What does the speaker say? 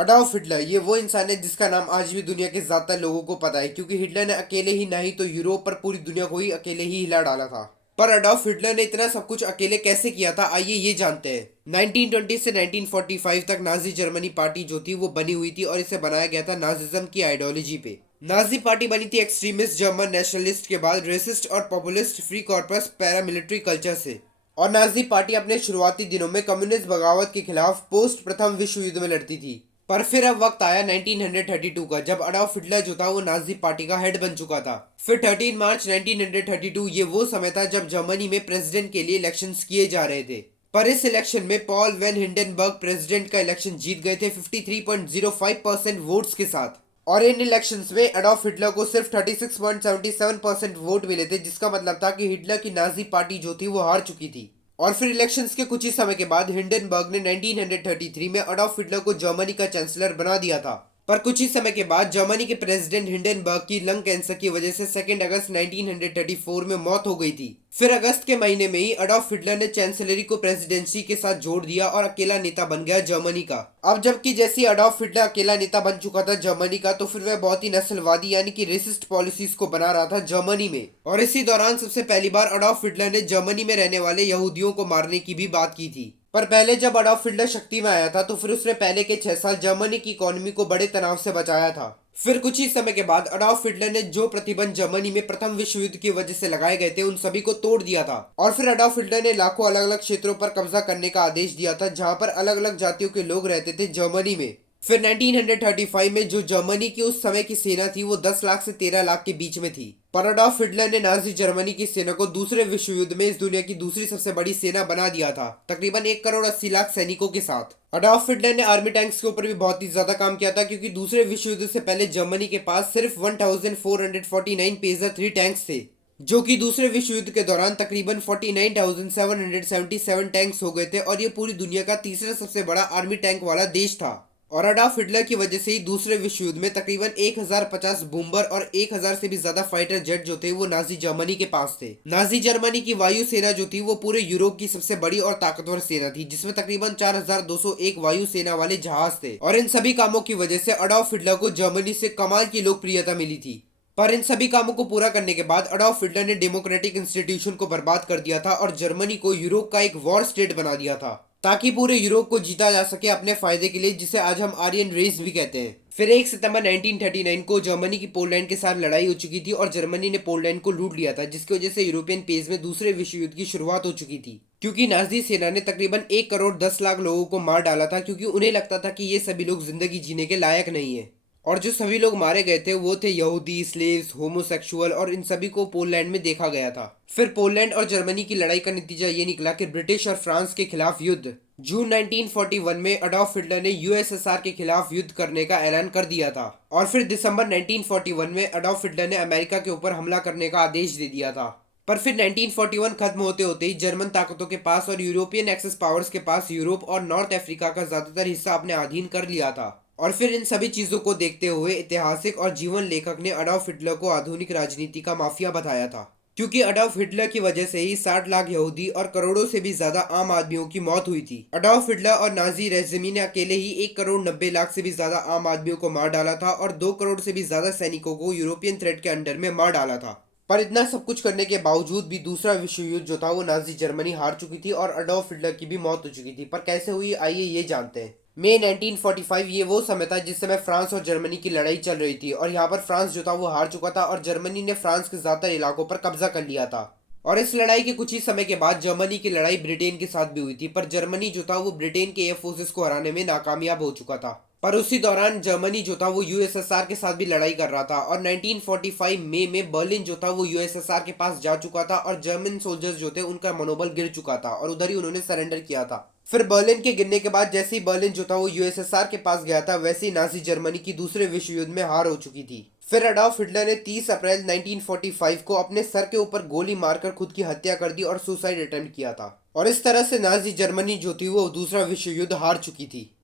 Adolf Hitler ये वो इंसान है जिसका नाम आज भी दुनिया के ज्यादातर लोगों को पता है, क्योंकि हिटलर ने अकेले ही नहीं तो यूरोप पर पूरी दुनिया को ही अकेले ही हिला डाला था। पर अडॉल्फ हिटलर ने इतना सब कुछ अकेले कैसे किया था, आइए ये जानते हैं। 1920 से 1945 तक नाजी जर्मनी पार्टी जो थी वो बनी हुई थी और इसे बनाया गया था नाजिज्म की आइडियोलॉजी पे। नाजी पार्टी बनी थी एक्सट्रीमिस्ट जर्मन नेशनलिस्ट के बाद रेसिस्ट और populist free corpus paramilitary culture से। और नाजी पार्टी अपने शुरुआती दिनों में कम्युनिस्ट बगावत के खिलाफ पोस्ट प्रथम विश्व युद्ध में लड़ती थी। पर फिर अब वक्त आया 1932 का, जब अडॉल्फ हिटलर जो था वो नाजी पार्टी का हेड बन चुका था। फिर 13 मार्च 1932 ये वो समय था जब जर्मनी में प्रेसिडेंट के लिए इलेक्शंस किए जा रहे थे। पर इस इलेक्शन में पॉल वेन हिंडनबर्ग प्रेसिडेंट का इलेक्शन जीत गए थे 53.05% वोट्स के साथ। और इन इलेक्शंस में अडॉल्फ हिटलर को सिर्फ 36.77% वोट मिले थे, जिसका मतलब था कि हिटलर की नाजी पार्टी जो थी वो हार चुकी थी। और फिर इलेक्शंस के कुछ ही समय के बाद हिंडनबर्ग ने 1933 में अडॉल्फ हिटलर को जर्मनी का चांसलर बना दिया था। पर कुछ ही समय के बाद जर्मनी के प्रेसिडेंट हिंडनबर्ग की लंग कैंसर की वजह से 2 अगस्त 1934 में मौत हो गई थी। फिर अगस्त के महीने में ही अडॉल्फ हिटलर ने चांसलरी को प्रेसिडेंसी के साथ जोड़ दिया और अकेला नेता बन गया जर्मनी का। अब जबकि जैसे अडॉल्फ हिटलर अकेला नेता बन चुका था जर्मनी का, तो फिर वह बहुत ही नस्लवादी यानी कि रेसिस्ट पॉलिसीज को बना रहा था जर्मनी में। और इसी दौरान सबसे पहली बार अडॉल्फ हिटलर ने जर्मनी में रहने वाले यहूदियों को मारने की भी बात की थी। पर पहले जब अडॉल्फ हिटलर शक्ति में आया था तो फिर उसने पहले के 6 साल जर्मनी की इकोनॉमी को बड़े तनाव से बचाया था। फिर कुछ ही समय के बाद अडॉल्फ हिटलर ने जो प्रतिबंध जर्मनी में प्रथम विश्व युद्ध की वजह से लगाए गए थे उन सभी को तोड़ दिया था। और फिर अडॉल्फ हिटलर ने लाखों अलग अलग क्षेत्रों पर कब्जा करने का आदेश दिया था जहां पर अलग अलग जातियों के लोग रहते थे जर्मनी में। फिर 1935 में जो जर्मनी की उस समय की सेना थी वो 10 लाख से 13 लाख के बीच में थी। पर अडॉल्फ हिटलर ने नाजी जर्मनी की सेना को दूसरे विश्व युद्ध में इस दुनिया की दूसरी सबसे बड़ी सेना बना दिया था, तकरीबन 1 करोड़ 80 लाख सैनिकों के साथ। अडॉल्फ हिटलर ने आर्मी टैंक्स के ऊपर भी बहुत ही ज्यादा काम किया था, क्योंकि दूसरे विश्व युद्ध से पहले जर्मनी के पास सिर्फ 1449 पेजर 3 टैंक्स थे, जो कि दूसरे विश्व युद्ध के दौरान तकरीबन 49,777 टैंक्स हो गए थे और ये पूरी दुनिया का तीसरा सबसे बड़ा आर्मी टैंक वाला देश था। और अडॉल्फ हिटलर की वजह से ही दूसरे विश्व युद्ध में तकरीबन 1050 बूमबर और 1000 से भी ज्यादा फाइटर जेट जो थे वो नाजी जर्मनी के पास थे। नाजी जर्मनी की वायु सेना जो थी वो पूरे यूरोप की सबसे बड़ी और ताकतवर सेना थी, जिसमें तकरीबन 4201 वायु सेना वाले जहाज थे। और इन सभी कामों की वजह से अडॉल्फ हिटलर को जर्मनी से कमाल की लोकप्रियता मिली थी। पर इन सभी कामों को पूरा करने के बाद अडॉल्फ हिटलर ने डेमोक्रेटिक इंस्टीट्यूशन को बर्बाद कर दिया था और जर्मनी को यूरोप का एक वॉर स्टेट बना दिया था, ताकि पूरे यूरोप को जीता जा सके अपने फायदे के लिए, जिसे आज हम आर्यन रेस भी कहते हैं। फिर 1 सितंबर 1939 को जर्मनी की पोलैंड के साथ लड़ाई हो चुकी थी और जर्मनी ने पोलैंड को लूट लिया था, जिसकी वजह से यूरोपियन पेज में दूसरे विश्व युद्ध की शुरुआत हो चुकी थी। क्योंकि नाजी सेना ने तकरीबन 1 करोड़ 10 लाख लोगों को मार डाला था, क्योंकि उन्हें लगता था कि ये सभी लोग जिंदगी जीने के लायक नहीं है। और जो सभी लोग मारे गए थे वो थे यहूदी, स्लेव्स, होमोसेक्सुअल, और इन सभी को पोलैंड में देखा गया था। फिर पोलैंड और जर्मनी की लड़ाई का नतीजा ये निकला कि ब्रिटिश और फ्रांस के खिलाफ युद्ध। जून 1941 में अडॉल्फ हिटलर ने यूएसएसआर के खिलाफ युद्ध करने का ऐलान कर दिया था। और फिर दिसंबर 1941 में अडॉल्फ हिटलर ने अमेरिका के ऊपर हमला करने का आदेश दे दिया था। पर फिर 1941 खत्म होते होते ही जर्मन ताकतों के पास और यूरोपियन एक्सेस पावर्स के पास यूरोप और नॉर्थ अफ्रीका का ज्यादातर हिस्सा अपने अधीन कर लिया था। और फिर इन सभी चीजों को देखते हुए ऐतिहासिक और जीवन लेखक ने अडॉल्फ हिटलर को आधुनिक राजनीति का माफिया बताया था, क्योंकि अडॉल्फ हिटलर की वजह से ही 60 लाख यहूदी और करोड़ों से भी ज्यादा आम आदमियों की मौत हुई थी। अडॉल्फ हिटलर और नाजी रेजिमी ने अकेले ही 1 करोड़ 90 लाख से भी ज्यादा आम आदमियों को मार डाला था और 2 करोड़ से भी ज्यादा सैनिकों को यूरोपियन थ्रेड के अंडर में मार डाला था। पर इतना सब कुछ करने के बावजूद भी दूसरा विश्व युद्ध जो था वो नाजी जर्मनी हार चुकी थी और अडॉल्फ हिटलर की भी मौत हो चुकी थी। पर कैसे हुई, आइए ये जानते हैं। मई 1945 ये वो समय था जिस समय फ्रांस और जर्मनी की लड़ाई चल रही थी और यहाँ पर फ्रांस जो था वो हार चुका था और जर्मनी ने फ्रांस के ज्यादातर इलाकों पर कब्जा कर लिया था। और इस लड़ाई के कुछ ही समय के बाद जर्मनी की लड़ाई ब्रिटेन के साथ भी हुई थी, पर जर्मनी जो था वो ब्रिटेन के एयर फोर्सेस को हराने में नाकामयाब हो चुका था। पर उसी दौरान जर्मनी जो था वो यूएसएसआर के साथ भी लड़ाई कर रहा था और 1945 मई में बर्लिन जो था वो यूएसएसआर के पास जा चुका था और जर्मन सोल्जर्स जो थे उनका मनोबल गिर चुका था और उधर ही उन्होंने सरेंडर किया था। फिर बर्लिन के गिरने के बाद जैसे ही बर्लिन जो था वो यूएसएसआर के पास गया था, वैसे ही नाजी जर्मनी की दूसरे विश्व युद्ध में हार हो चुकी थी। फिर अडॉल्फ हिटलर ने 30 अप्रैल 1945 को अपने सर के ऊपर गोली मारकर खुद की हत्या कर दी और सुसाइड अटेम्प्ट किया था। और इस तरह से नाजी जर्मनी जो थी वो दूसरा विश्व युद्ध हार चुकी थी।